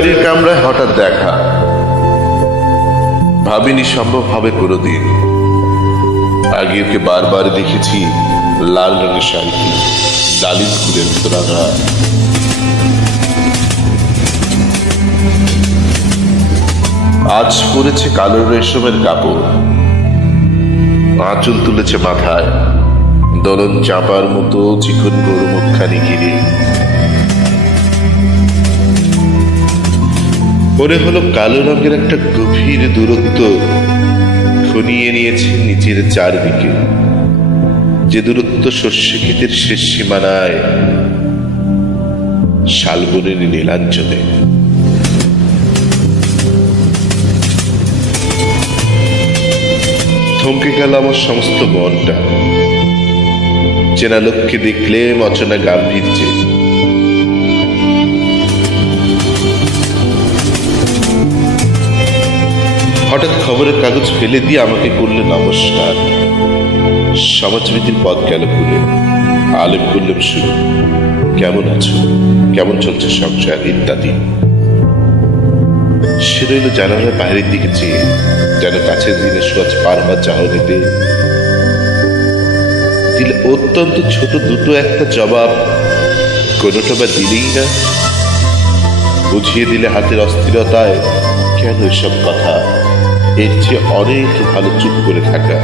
গাড়ির কামরায় হঠাৎ দেখা, ভাবিনি সম্ভব হবে কোনোদিন। আগে ওকে বারবার দেখেছি লাল রঙের শাড়িতে, ডালিম ফুলের মতো রাঙা। আজ পরেছে কালো রেশমের কাপড়, আঁচল তুলেছে মাথায়, দোলন চাপার মতো চিকন গরু মুখখানি ঘিরে। মনে হলো কালো রঙের একটা গভীর দূরত্ব ঘনিয়ে নিয়েছে নিচের চারদিকে, যে দূরত্ব শস্য ক্ষেতের শেষ সীমানায় শালবনের নীলাঞ্চলে। থমকে গেল আমার সমস্ত মনটা, চেনা লোককে দেখলে অচেনা গাম্ভীর্যে। হঠাৎ খবরের কাগজ ফেলে দিয়ে আমাকে করলে নমস্কার। সমাজবিধির পথ গেল খুলে, আলেম করলাম শুরু। কেমন আছো, কেমন চলছে সংসার ইত্যাদি। সে রইল জানালার বাইরের দিকে চেয়ে, যেন কাছের দিনে সোয়াজ পার হওয়া চাহনিতে দিলে অত্যন্ত ছোট দুটো একটা জবাব, কোনোটা বা দিলেই না। বুঝিয়ে দিলে হাতের অস্থিরতায় কেন এসব কথা, এর চেয়ে অনেক ভালো চুপ করে থাকা।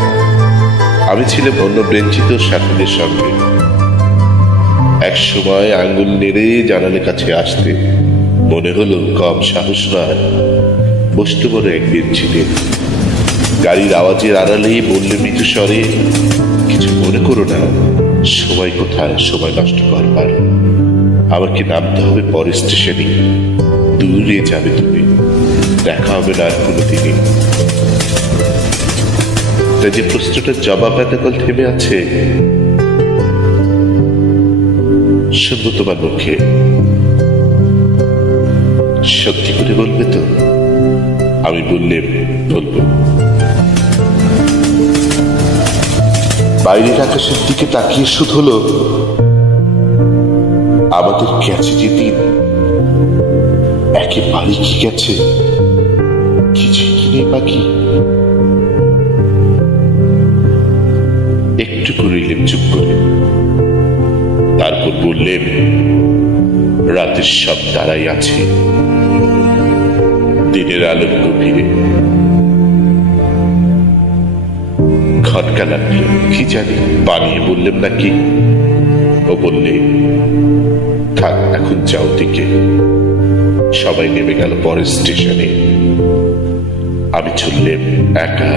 আমি ছিলাম অন্য বেঞ্চিতেও সাথীদের সঙ্গে। এক সময় আঙ্গুল নেড়ে জানালে কাছে আসতে মনে হলো কম সাহস নয়। বসতে বড় এক বেঞ্চিতে, গাড়ির আওয়াজের আড়ালেই বললে মৃদু স্বরে, কিছু মনে করো না, সময় কোথায় সময় নষ্ট করবার। আমাকে নামতে হবে পরের স্টেশনে, দূরে যাবে তুমি, দেখা হবে না আর কোনোদিনই। তাই যে প্রশ্নটার জবাব এতকাল থেমে আছে, শুনবো তোমার মুখে। সত্যি করে বলবে তো? আমি বললে বলবো। বাইরের আকাশের দিকে তাকিয়ে শুধু হলো, আমাদের গেছে যে দিন একেবারে কি গেছে, কিছুই কি নেই বাকি। একটু রইলেন চুপ করে, তারপর বললেন, রাতের সব দাঁড়াই আছে দিনের আলোর গভীরে। খটকা লাগলো, কি জানি বানিয়ে বললেন নাকি। ও বললে, থাক এখন যাও দিকে। সবাই নেমে গেল পরের স্টেশনে, আমি চললেন একা।